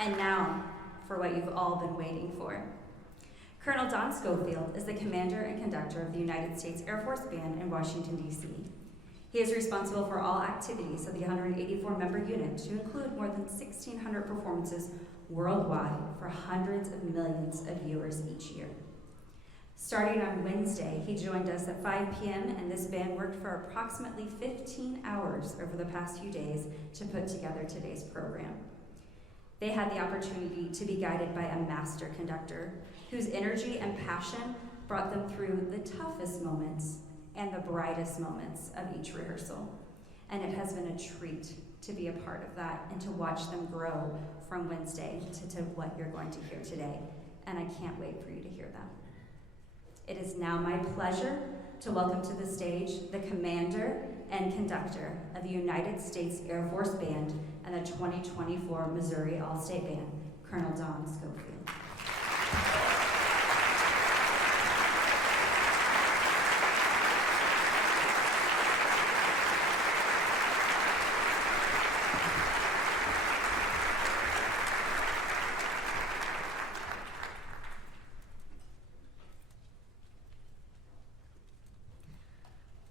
And now, for what you've all been waiting for. Colonel Don Schofield is the commander and conductor of the United States Air Force Band in Washington, D.C. He is responsible for all activities of the 184-member unit, to include more than 1,600 performances worldwide for hundreds of millions of viewers each year. Starting on Wednesday, he joined us at 5 p.m., and this band worked for approximately 15 hours over the past few days to put together today's program. They had the opportunity to be guided by a master conductor whose energy and passion brought them through the toughest moments and the brightest moments of each rehearsal. And it has been a treat to be a part of that and to watch them grow from Wednesday to what you're going to hear today. And I can't wait for you to hear them. It is now my pleasure to welcome to the stage the commander and conductor of the United States Air Force Band and the 2024 Missouri All-State Band, Colonel Don Schofield.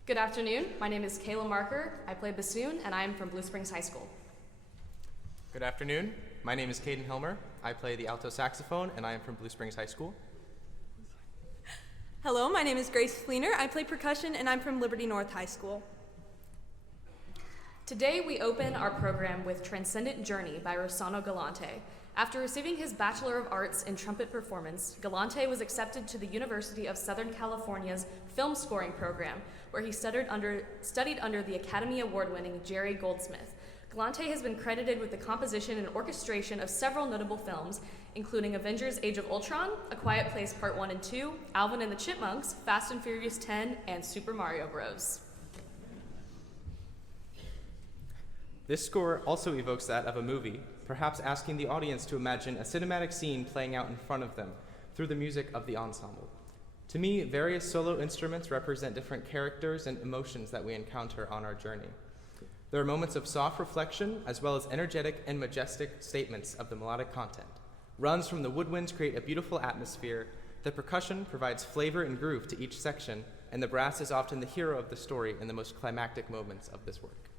Good afternoon. My name is Kayla Marker. I play bassoon, and I am from Blue Springs High School. Good afternoon. My name is Caden Helmer. I play the alto saxophone, and I am from Blue Springs High School. Hello, my name is Grace Fleener. I play percussion, and I'm from Liberty North High School. Today, we open our program with Transcendent Journey by Rossano Galante. After receiving his Bachelor of Arts in Trumpet Performance, Galante was accepted to the University of Southern California's film scoring program, where he studied under the Academy Award-winning Jerry Goldsmith. Galante has been credited with the composition and orchestration of several notable films, including Avengers: Age of Ultron, A Quiet Place Part 1 and 2, Alvin and the Chipmunks, Fast and Furious 10, and Super Mario Bros. This score also evokes that of a movie, perhaps asking the audience to imagine a cinematic scene playing out in front of them through the music of the ensemble. To me, various solo instruments represent different characters and emotions that we encounter on our journey. There are moments of soft reflection, as well as energetic and majestic statements of the melodic content. Runs from the woodwinds create a beautiful atmosphere, the percussion provides flavor and groove to each section, and the brass is often the hero of the story in the most climactic moments of this work.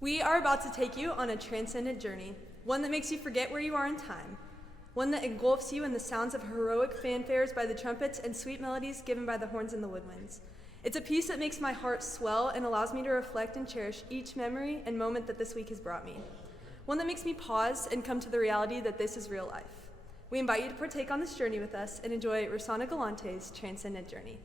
We are about to take you on a transcendent journey, one that makes you forget where you are in time, one that engulfs you in the sounds of heroic fanfares by the trumpets and sweet melodies given by the horns and the woodwinds. It's a piece that makes my heart swell and allows me to reflect and cherish each memory and moment that this week has brought me. One that makes me pause and come to the reality that this is real life. We invite you to partake on this journey with us and enjoy Rossano Galante's Transcendent Journey.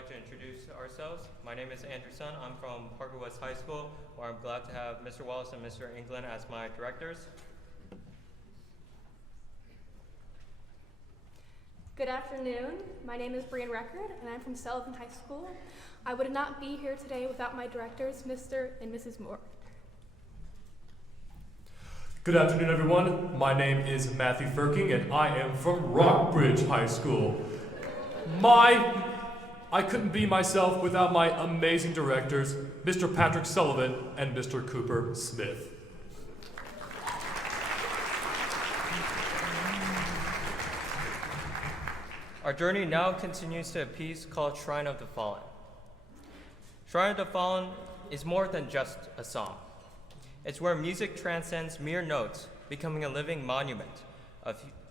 like to introduce ourselves. My name is Andrew Sun. I'm from Parker West High School, where I'm glad to have Mr. Wallace and Mr. England as my directors. Good afternoon. My name is Brian Record, and I'm from Sullivan High School. I would not be here today without my directors, Mr. and Mrs. Moore. Good afternoon, everyone. My name is Matthew Firking, and I am from Rockbridge High School. I couldn't be myself without my amazing directors, Mr. Patrick Sullivan and Mr. Cooper Smith. Our journey now continues to a piece called Shrine of the Fallen. Shrine of the Fallen is more than just a song. It's where music transcends mere notes, becoming a living monument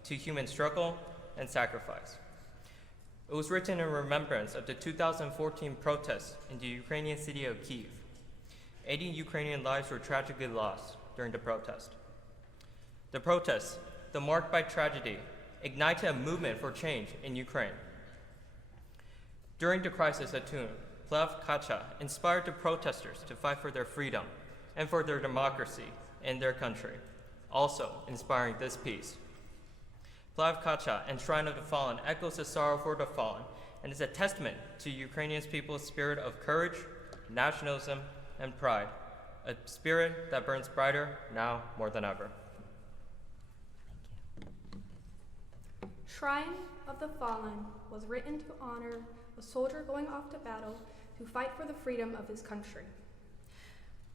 to human struggle and sacrifice. It was written in remembrance of the 2014 protests in the Ukrainian city of Kyiv. 80 Ukrainian lives were tragically lost during the protest. The protests, though marked by tragedy, ignited a movement for change in Ukraine. During the crisis at Tun, Plav Kacha inspired the protesters to fight for their freedom and for their democracy in their country, also inspiring this piece. Plav Kacha and Shrine of the Fallen echoes the sorrow for the fallen and is a testament to Ukrainian people's spirit of courage, nationalism, and pride, a spirit that burns brighter now more than ever. Shrine of the Fallen was written to honor a soldier going off to battle to fight for the freedom of his country.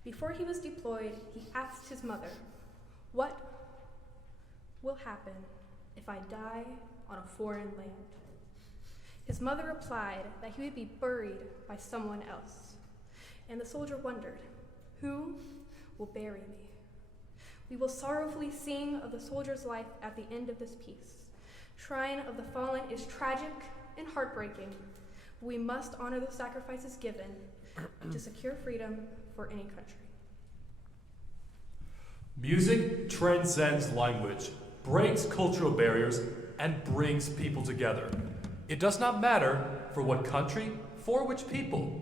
Before he was deployed, he asked his mother, "What will happen if I die on a foreign land?" His mother replied that he would be buried by someone else. And the soldier wondered, "Who will bury me?" We will sorrowfully sing of the soldier's life at the end of this piece. Shrine of the Fallen is tragic and heartbreaking, but we must honor the sacrifices given to secure freedom for any country. Music transcends language, breaks cultural barriers, and brings people together. It does not matter for what country, for which people.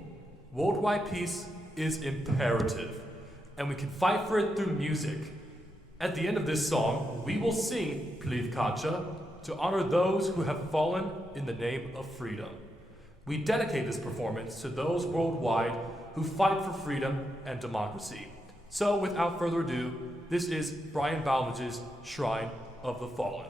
Worldwide peace is imperative, and we can fight for it through music. At the end of this song, we will sing Pliv Kacha to honor those who have fallen in the name of freedom. We dedicate this performance to those worldwide who fight for freedom and democracy. So, without further ado, this is Brian Balmage's Shrine of the Fallen.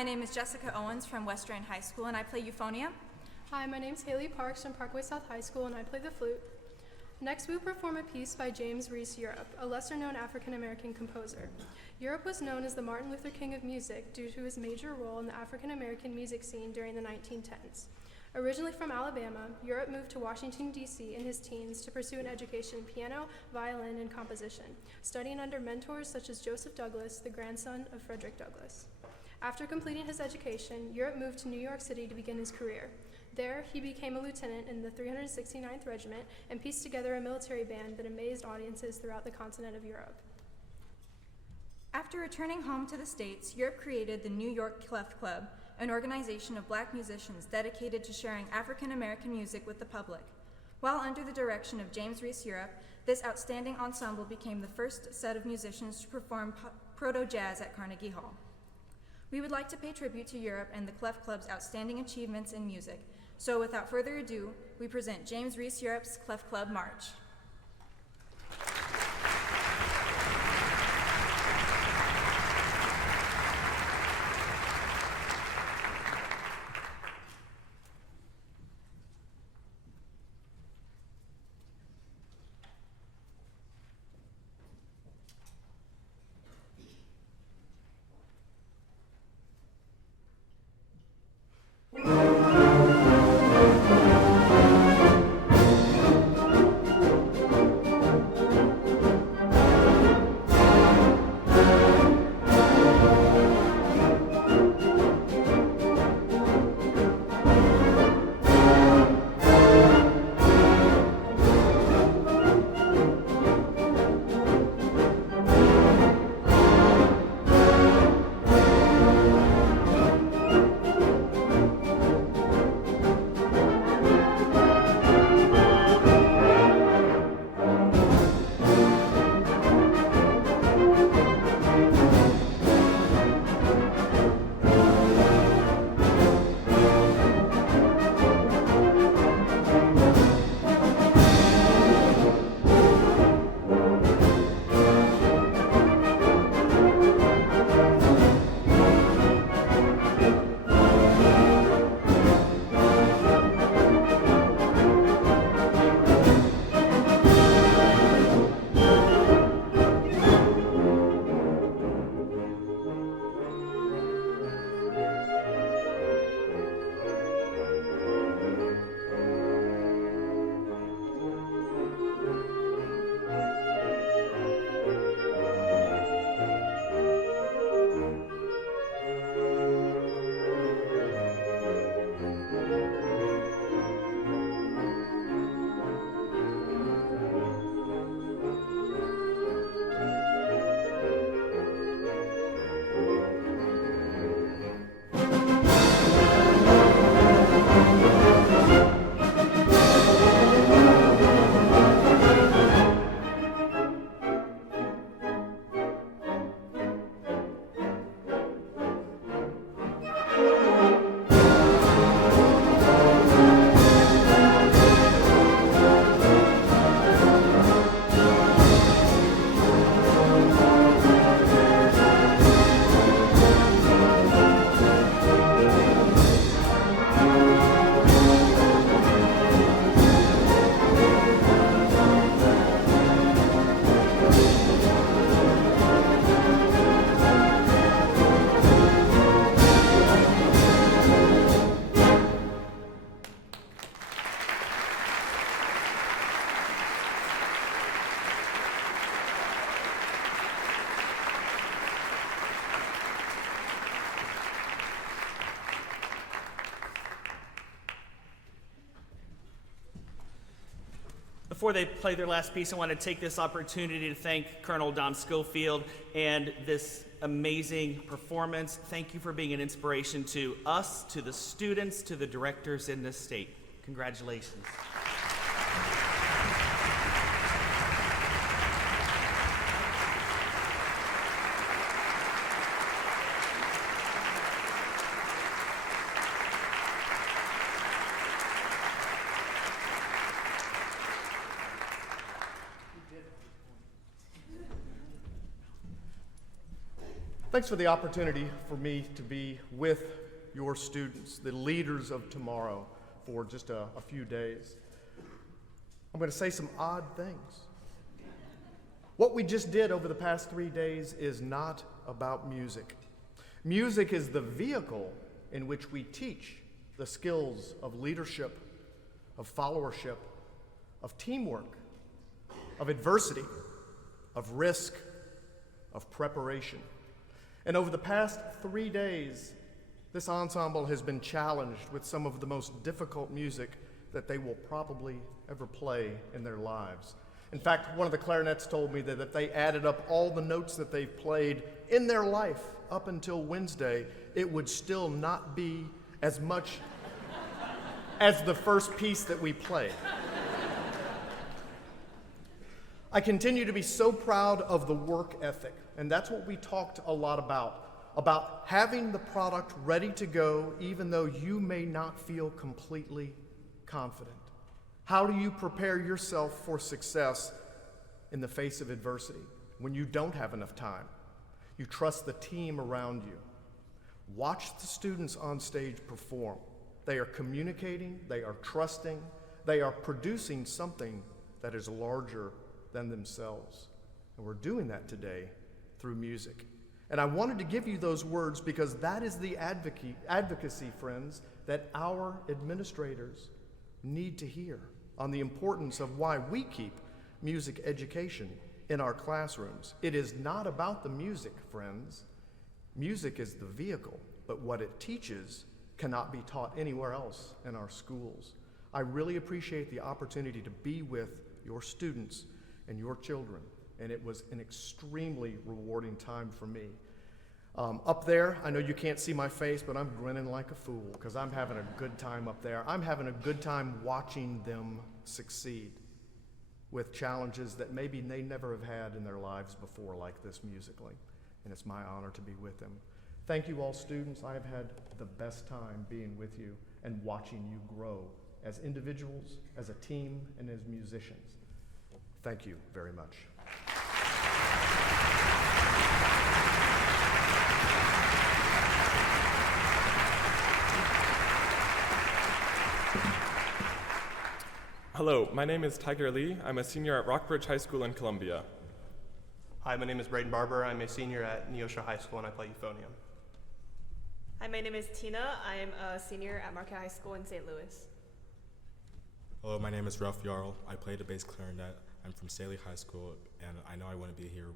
My name is Jessica Owens from Western High School, and I play Euphonia. Hi, my name's Haley Parks from Parkway South High School, and I play the flute. Next, we will perform a piece by James Reese Europe, a lesser-known African-American composer. Europe was known as the Martin Luther King of music due to his major role in the African-American music scene during the 1910s. Originally from Alabama, Europe moved to Washington, D.C. in his teens to pursue an education in piano, violin, and composition, studying under mentors such as Joseph Douglas, the grandson of Frederick Douglass. After completing his education, Europe moved to New York City to begin his career. There, he became a lieutenant in the 369th Regiment and pieced together a military band that amazed audiences throughout the continent of Europe. After returning home to the States, Europe created the New York Clef Club, an organization of black musicians dedicated to sharing African-American music with the public. While under the direction of James Reese Europe, this outstanding ensemble became the first set of musicians to perform proto-jazz at Carnegie Hall. We would like to pay tribute to Europe and the Clef Club's outstanding achievements in music. So without further ado, we present James Reese Europe's Clef Club March. Before they play their last piece, I want to take this opportunity to thank Colonel Don Schofield and this amazing performance. Thank you for being an inspiration to us, to the students, to the directors in this state. Congratulations. Thanks for the opportunity for me to be with your students, the leaders of tomorrow, for just a few days. I'm going to say some odd things. What we just did over the past 3 days is not about music. Music is the vehicle in which we teach the skills of leadership, of followership, of teamwork, of adversity, of risk, of preparation. And over the past 3 days, this ensemble has been challenged with some of the most difficult music that they will probably ever play in their lives. In fact, one of the clarinets told me that if they added up all the notes that they've played in their life up until Wednesday, it would still not be as much as the first piece that we played. I continue to be so proud of the work ethic, and that's what we talked a lot about having the product ready to go even though you may not feel completely confident. How do you prepare yourself for success in the face of adversity when you don't have enough time? You trust the team around you. Watch the students on stage perform. They are communicating, they are trusting, they are producing something that is larger than themselves. And we're doing that today through music. And I wanted to give you those words because that is the advocacy, friends, that our administrators need to hear on the importance of why we keep music education in our classrooms. It is not about the music, friends. Music is the vehicle, but what it teaches cannot be taught anywhere else in our schools. I really appreciate the opportunity to be with your students and your children, and it was an extremely rewarding time for me. Up there, I know you can't see my face, but I'm grinning like a fool because I'm having a good time up there. I'm having a good time watching them succeed with challenges that maybe they never have had in their lives before like this musically, and it's my honor to be with them. Thank you all students. I have had the best time being with you and watching you grow as individuals, as a team, and as musicians. Thank you very much. Hello, my name is Tiger Lee. I'm a senior at Rockbridge High School in Columbia. Hi, my name is Braden Barber. I'm a senior at Neosho High School and I play euphonium. Hi, my name is Tina. I'm a senior at Marquette High School in St. Louis. Hello, my name is Ralph Yarl. I play the bass clarinet. I'm from Staley High School, and I know I wouldn't be here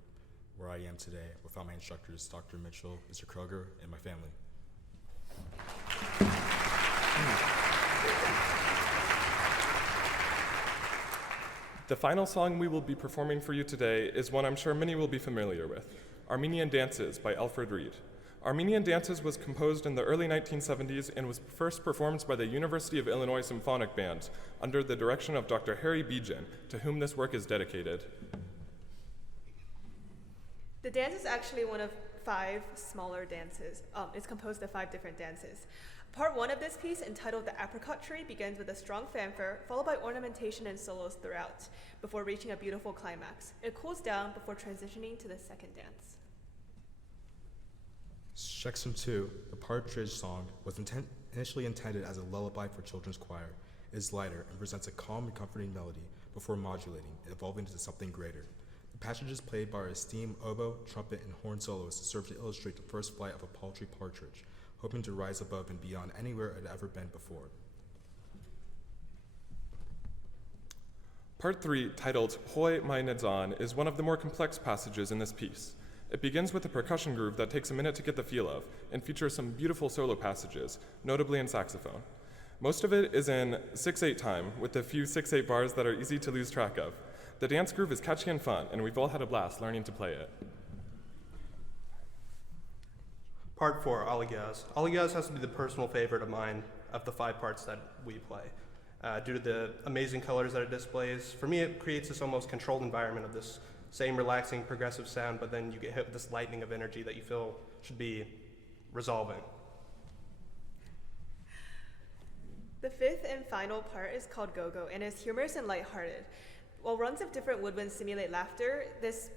where I am today without my instructors, Dr. Mitchell, Mr. Kroger, and my family. The final song we will be performing for you today is one I'm sure many will be familiar with, Armenian Dances by Alfred Reed. Armenian Dances was composed in the early 1970s and was first performed by the University of Illinois Symphonic Band under the direction of Dr. Harry Bejan, to whom this work is dedicated. The dance is actually one of 5 smaller dances. It's composed of 5 different dances. Part 1 of this piece, entitled The Apricot Tree, begins with a strong fanfare, followed by ornamentation and solos throughout, before reaching a beautiful climax. It cools down before transitioning to the second dance. Section 2, the Partridge Song, was initially intended as a lullaby for children's choir. It is lighter and presents a calm and comforting melody before modulating and evolving into something greater. The passage is played by our esteemed oboe, trumpet, and horn soloists to serve to illustrate the first flight of a paltry partridge, hoping to rise above and beyond anywhere it had ever been before. Part 3, titled Hoi Mai Nedzan, is one of the more complex passages in this piece. It begins with a percussion groove that takes a minute to get the feel of, and features some beautiful solo passages, notably in saxophone. Most of it is in 6/8 time, with a few 6/8 bars that are easy to lose track of. The dance groove is catchy and fun, and we've all had a blast learning to play it. Part 4, Aligas. Aligas has to be the personal favorite of mine of the 5 parts that we play. Due to the amazing colors that it displays, for me it creates this almost controlled environment of this same relaxing progressive sound, but then you get hit with this lightning of energy that you feel should be resolving. The 5th and final part is called Go-Go and is humorous and lighthearted. While runs of different woodwinds simulate laughter, this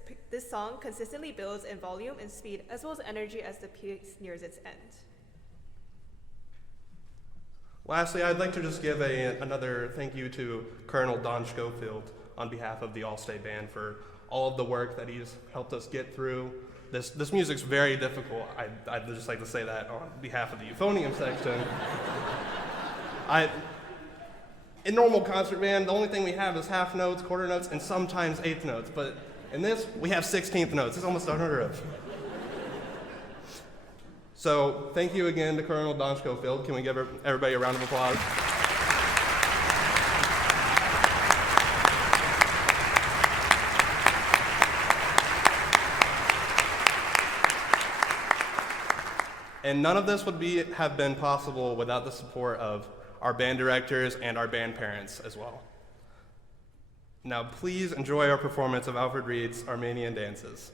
song consistently builds in volume and speed as well as energy as the piece nears its end. Lastly, I'd like to just give another thank you to Colonel Don Schofield on behalf of the All-State Band for all of the work that he's helped us get through. This music's very difficult. I'd just like to say that on behalf of the euphonium section. In normal concert band, the only thing we have is half notes, quarter notes, and sometimes eighth notes. But in this, we have 16th notes. It's almost unheard of. So thank you again to Colonel Don Schofield. Can we give everybody a round of applause? And none of this would have been possible without the support of our band directors and our band parents as well. Now please enjoy our performance of Alfred Reed's Armenian Dances.